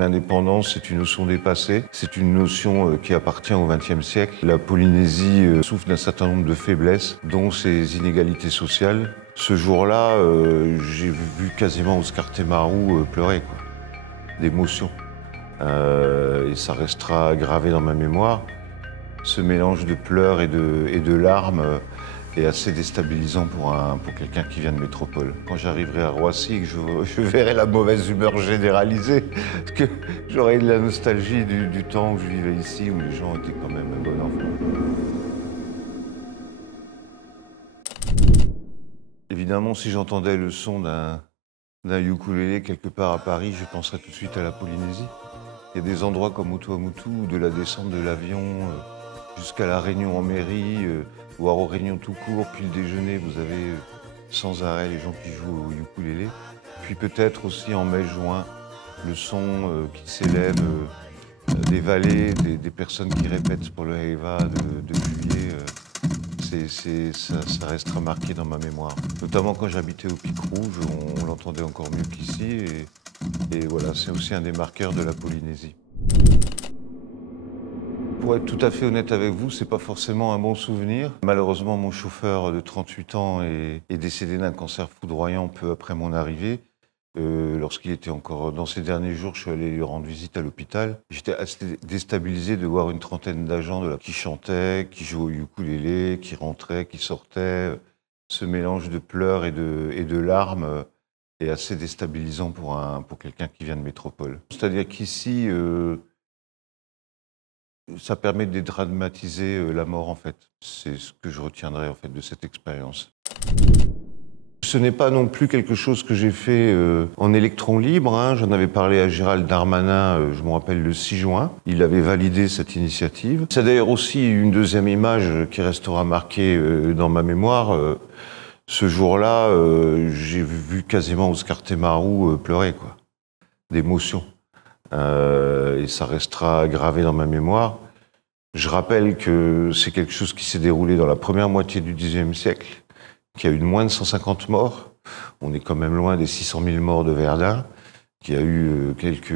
L'indépendance, c'est une notion dépassée, c'est une notion qui appartient au XXe siècle. La Polynésie souffre d'un certain nombre de faiblesses, dont ses inégalités sociales. Ce jour-là, j'ai vu quasiment Oscar Temaru pleurer, quoi, d'émotion. Et ça restera gravé dans ma mémoire. Ce mélange de pleurs et de larmes est assez déstabilisant pour quelqu'un qui vient de métropole. Quand j'arriverai à Roissy et que je verrai la mauvaise humeur généralisée, parce que j'aurai de la nostalgie du temps où je vivais ici, où les gens étaient quand même un bon enfant. Évidemment, si j'entendais le son d'un ukulélé quelque part à Paris, je penserais tout de suite à la Polynésie. Il y a des endroits comme Otuamutu, où de la descente de l'avion jusqu'à la réunion en mairie, voire aux réunions tout court, puis le déjeuner, vous avez sans arrêt les gens qui jouent au ukulélé. Puis peut-être aussi en mai-juin, le son qui s'élève des vallées, des personnes qui répètent pour le Heiva de juillet. Ça restera marqué dans ma mémoire. Notamment quand j'habitais au Pic Rouge, on l'entendait encore mieux qu'ici. Et voilà, c'est aussi un des marqueurs de la Polynésie. Pour être tout à fait honnête avec vous, c'est pas forcément un bon souvenir. Malheureusement, mon chauffeur de 38 ans est décédé d'un cancer foudroyant peu après mon arrivée. Lorsqu'il était encore dans ses derniers jours, je suis allé lui rendre visite à l'hôpital. J'étais assez déstabilisé de voir une trentaine d'agents qui chantaient, qui jouaient au ukulélé, qui rentraient, qui sortaient. Ce mélange de pleurs et de larmes est assez déstabilisant pour quelqu'un qui vient de métropole. C'est-à-dire qu'ici, ça permet de dédramatiser la mort, en fait. C'est ce que je retiendrai, en fait, de cette expérience. Ce n'est pas non plus quelque chose que j'ai fait en électron libre, hein. J'en avais parlé à Gérald Darmanin, je me rappelle, le 6 juin. Il avait validé cette initiative. C'est d'ailleurs aussi une deuxième image qui restera marquée dans ma mémoire. Ce jour-là, j'ai vu quasiment Oscar Temaru pleurer, quoi, d'émotion. Et ça restera gravé dans ma mémoire. Je rappelle que c'est quelque chose qui s'est déroulé dans la première moitié du XIXe siècle, qui a eu moins de 150 morts. On est quand même loin des 600 000 morts de Verdun, qui a eu quelques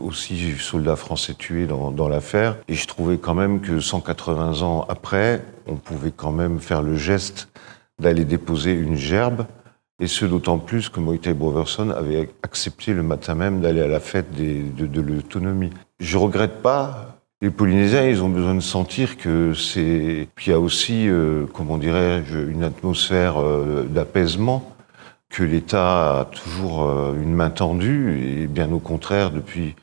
aussi soldats français tués dans l'affaire. Et je trouvais quand même que 180 ans après, on pouvait quand même faire le geste d'aller déposer une gerbe. Et ce d'autant plus que Moïse Brotherson avait accepté le matin même d'aller à la fête de l'autonomie. Je regrette pas. Les Polynésiens, ils ont besoin de sentir que c'est... Puis il y a aussi, comment dirais-je, une atmosphère d'apaisement, que l'État a toujours une main tendue, et bien au contraire, depuis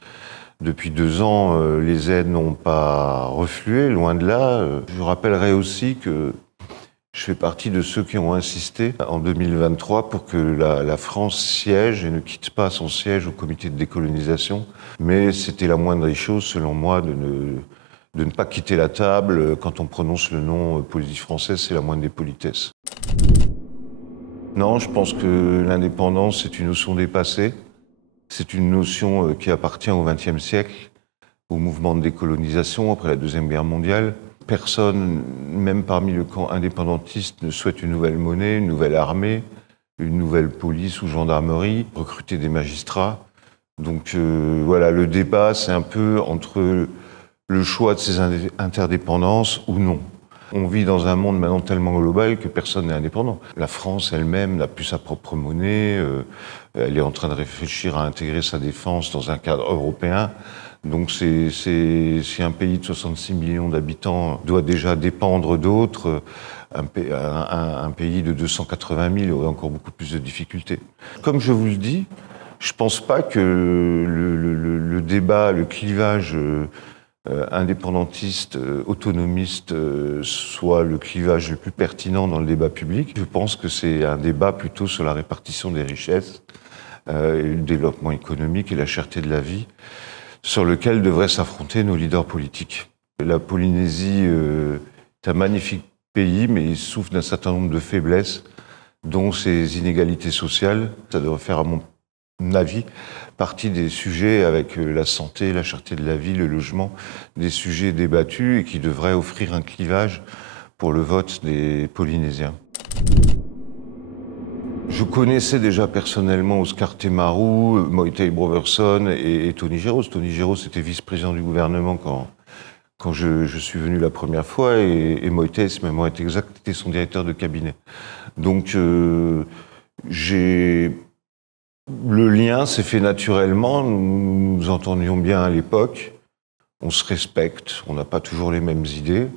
2 ans, les aides n'ont pas reflué, loin de là. Je rappellerai aussi que je fais partie de ceux qui ont insisté en 2023 pour que la France siège et ne quitte pas son siège au comité de décolonisation. Mais c'était la moindre des choses, selon moi, de ne pas quitter la table. Quand on prononce le nom Polynésie française, c'est la moindre des politesses. Non, je pense que l'indépendance, c'est une notion dépassée. C'est une notion qui appartient au XXe siècle, au mouvement de décolonisation après la Deuxième Guerre mondiale. Personne, même parmi le camp indépendantiste, ne souhaite une nouvelle monnaie, une nouvelle armée, une nouvelle police ou gendarmerie, recruter des magistrats. Donc voilà, le débat, c'est un peu entre le choix de ces interdépendances ou non. On vit dans un monde maintenant tellement global que personne n'est indépendant. La France elle-même n'a plus sa propre monnaie, elle est en train de réfléchir à intégrer sa défense dans un cadre européen. Donc si un pays de 66 millions d'habitants doit déjà dépendre d'autres, un pays de 280 000 aurait encore beaucoup plus de difficultés. Comme je vous le dis, je ne pense pas que le débat, le clivage indépendantiste, autonomiste soit le clivage le plus pertinent dans le débat public. Je pense que c'est un débat plutôt sur la répartition des richesses, le développement économique et la cherté de la vie, sur lequel devraient s'affronter nos leaders politiques. La Polynésie est un magnifique pays, mais il souffre d'un certain nombre de faiblesses, dont ses inégalités sociales. Ça devrait faire, à mon avis, partie des sujets avec la santé, la cherté de la vie, le logement, des sujets débattus et qui devraient offrir un clivage pour le vote des Polynésiens. Je connaissais déjà personnellement Oscar Temaru, Moïtei Brotherson et Tony Géros. Tony Géros était vice-président du gouvernement quand je suis venu la première fois, et Moïtei, c'est même être exact, était son directeur de cabinet. Donc le lien s'est fait naturellement, nous nous entendions bien à l'époque, on se respecte, on n'a pas toujours les mêmes idées,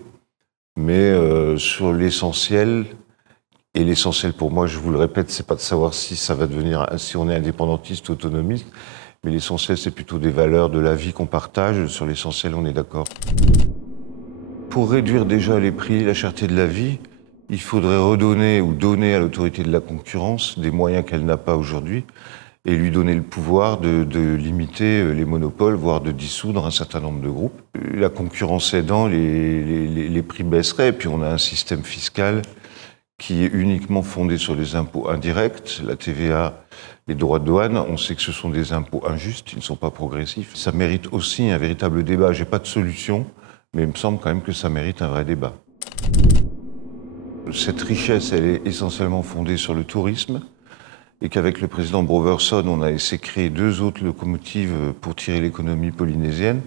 mais sur l'essentiel, et l'essentiel pour moi, je vous le répète, c'est pas de savoir si ça va devenir, si on est indépendantiste ou autonomiste, mais l'essentiel, c'est plutôt des valeurs de la vie qu'on partage. Sur l'essentiel, on est d'accord. Pour réduire déjà les prix, la cherté de la vie, il faudrait redonner ou donner à l'autorité de la concurrence des moyens qu'elle n'a pas aujourd'hui et lui donner le pouvoir de limiter les monopoles, voire de dissoudre un certain nombre de groupes. La concurrence aidant, les prix baisseraient, et puis on a un système fiscal qui est uniquement fondé sur les impôts indirects, la TVA, les droits de douane. On sait que ce sont des impôts injustes, ils ne sont pas progressifs. Ça mérite aussi un véritable débat. Je n'ai pas de solution, mais il me semble quand même que ça mérite un vrai débat. Cette richesse, elle est essentiellement fondée sur le tourisme, et qu'avec le président Brotherson, on a essayé de créer 2 autres locomotives pour tirer l'économie polynésienne.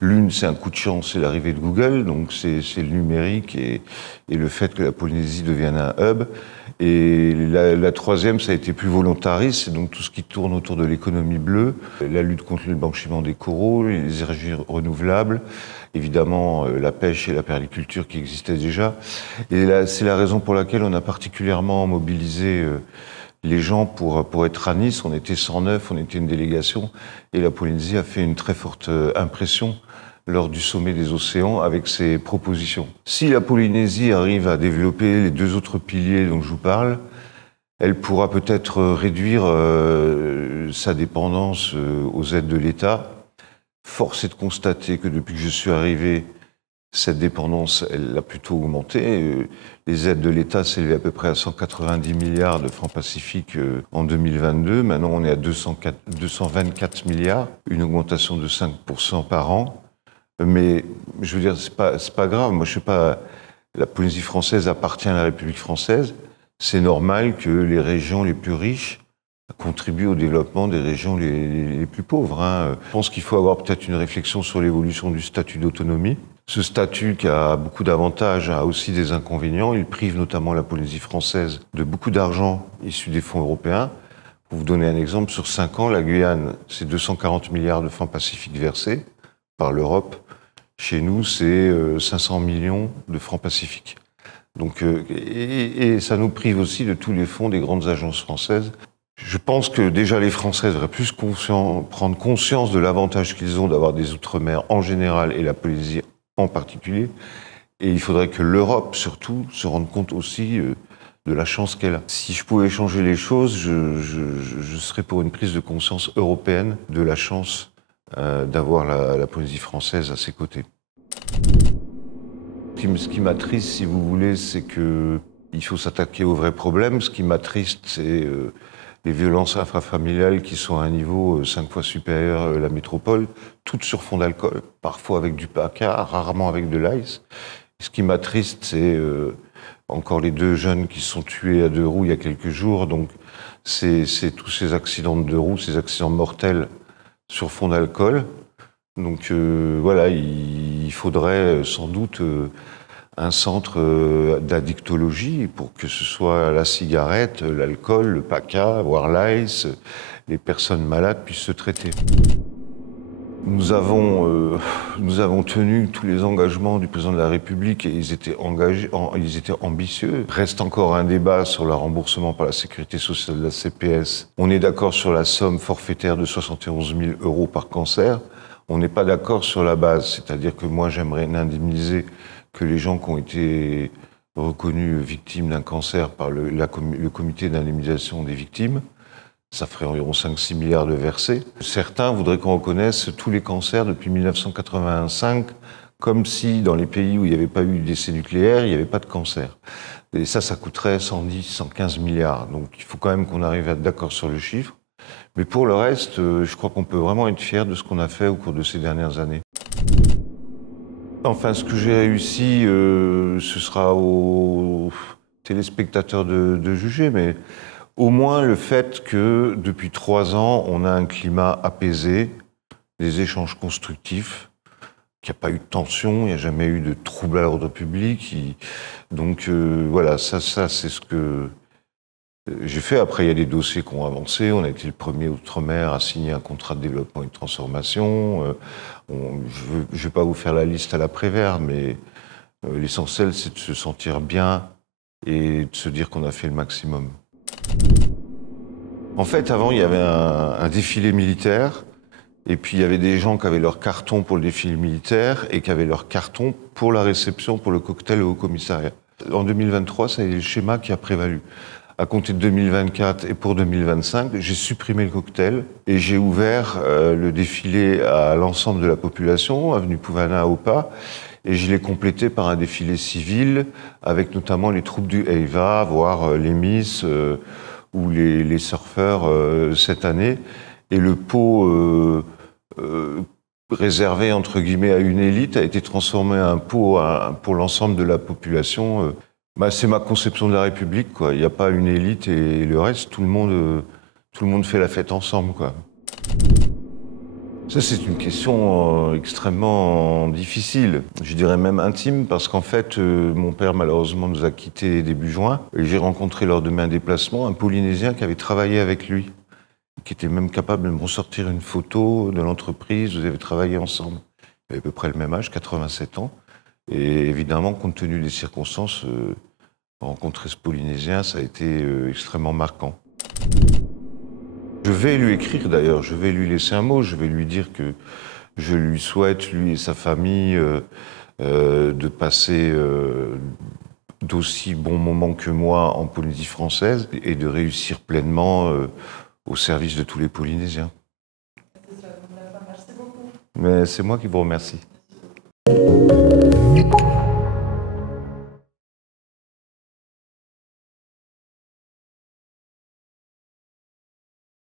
L'une, c'est un coup de chance, c'est l'arrivée de Google, donc c'est le numérique et le fait que la Polynésie devienne un hub. Et la troisième, ça a été plus volontariste, c'est donc tout ce qui tourne autour de l'économie bleue, la lutte contre le blanchiment des coraux, les énergies renouvelables, évidemment la pêche et la permaculture qui existaient déjà. Et c'est la raison pour laquelle on a particulièrement mobilisé les gens pour être à Nice. On était 109, on était une délégation, et la Polynésie a fait une très forte impression lors du sommet des océans avec ses propositions. Si la Polynésie arrive à développer les 2 autres piliers dont je vous parle, elle pourra peut-être réduire sa dépendance aux aides de l'État. Force est de constater que depuis que je suis arrivé, cette dépendance, elle a plutôt augmenté. Les aides de l'État s'élevaient à peu près à 190 milliards de francs pacifiques en 2022. Maintenant, on est à 224 milliards, une augmentation de 5% par an. Mais je veux dire, c'est pas grave. Moi, je sais pas. La Polynésie française appartient à la République française. C'est normal que les régions les plus riches contribuent au développement des régions les plus pauvres, hein. Je pense qu'il faut avoir peut-être une réflexion sur l'évolution du statut d'autonomie. Ce statut, qui a beaucoup d'avantages, a aussi des inconvénients. Il prive notamment la Polynésie française de beaucoup d'argent issu des fonds européens. Pour vous donner un exemple, sur 5 ans, la Guyane, c'est 240 milliards de francs pacifiques versés par l'Europe. Chez nous, c'est 500 millions de francs pacifiques. Donc, et ça nous prive aussi de tous les fonds des grandes agences françaises. Je pense que déjà les Français devraient plus prendre conscience de l'avantage qu'ils ont d'avoir des outre-mer en général et la Polynésie en particulier. Et il faudrait que l'Europe, surtout, se rende compte aussi de la chance qu'elle a. Si je pouvais changer les choses, je serais pour une prise de conscience européenne de la chance d'avoir la Polynésie française à ses côtés. Ce qui m'attriste, si vous voulez, c'est qu'il faut s'attaquer aux vrais problèmes. Ce qui m'attriste, c'est les violences intrafamiliales qui sont à un niveau 5 fois supérieur à la métropole, toutes sur fond d'alcool, parfois avec du PACA, rarement avec de l'ice. Ce qui m'attriste, c'est encore les 2 jeunes qui se sont tués à 2 roues il y a quelques jours. Donc, c'est tous ces accidents de 2 roues, ces accidents mortels sur fond d'alcool. Donc voilà, il faudrait sans doute un centre d'addictologie pour que ce soit la cigarette, l'alcool, le PACA, voire l'ice, les personnes malades puissent se traiter. Nous avons tenu tous les engagements du président de la République et ils étaient ambitieux. Reste encore un débat sur le remboursement par la sécurité sociale de la CPS. On est d'accord sur la somme forfaitaire de 71 000 € par cancer. On n'est pas d'accord sur la base, c'est-à-dire que moi j'aimerais n'indemniser que les gens qui ont été reconnus victimes d'un cancer par le comité d'indemnisation des victimes. Ça ferait environ 5-6 milliards de versés. Certains voudraient qu'on reconnaisse tous les cancers depuis 1985, comme si dans les pays où il n'y avait pas eu d'essai nucléaire, il n'y avait pas de cancer. Et ça coûterait 110-115 milliards. Donc il faut quand même qu'on arrive à être d'accord sur le chiffre. Mais pour le reste, je crois qu'on peut vraiment être fier de ce qu'on a fait au cours de ces dernières années. Enfin, ce que j'ai réussi, ce sera aux téléspectateurs de juger, mais Au moins le fait que depuis 3 ans, on a un climat apaisé, des échanges constructifs, qu'il n'y a pas eu de tension, il n'y a jamais eu de trouble à l'ordre public. Donc voilà, ça c'est ce que j'ai fait. Après, il y a des dossiers qui ont avancé. On a été le premier outre-mer à signer un contrat de développement et de transformation. Je ne vais pas vous faire la liste à l'après-vert, mais l'essentiel, c'est de se sentir bien et de se dire qu'on a fait le maximum. En fait, avant, il y avait un défilé militaire. Et puis, il y avait des gens qui avaient leur carton pour le défilé militaire et qui avaient leur carton pour la réception, pour le cocktail au Haut-Commissariat. En 2023, c'est le schéma qui a prévalu. À compter de 2024 et pour 2025, j'ai supprimé le cocktail et j'ai ouvert le défilé à l'ensemble de la population, avenue Pouvana à Opa, et je l'ai complété par un défilé civil avec notamment les troupes du EIVA, voire les Miss ou les surfeurs cette année. Et le pot réservé entre guillemets à une élite a été transformé en un pot pour l'ensemble de la population. C'est ma conception de la République, quoi. Il n'y a pas une élite et le reste, tout le monde fait la fête ensemble, quoi. Ça, c'est une question extrêmement difficile, je dirais même intime, parce qu'en fait, mon père, malheureusement, nous a quittés début juin, et j'ai rencontré lors de mes déplacements un Polynésien qui avait travaillé avec lui, qui était même capable de me ressortir une photo de l'entreprise, vous avez travaillé ensemble. Il avait à peu près le même âge, 87 ans, et évidemment, compte tenu des circonstances, rencontrer ce Polynésien, ça a été extrêmement marquant. Je vais lui écrire d'ailleurs, je vais lui laisser un mot, je vais lui dire que je lui souhaite, lui et sa famille, de passer d'aussi bons moments que moi en Polynésie française et de réussir pleinement au service de tous les Polynésiens. Merci beaucoup. Mais c'est moi qui vous remercie.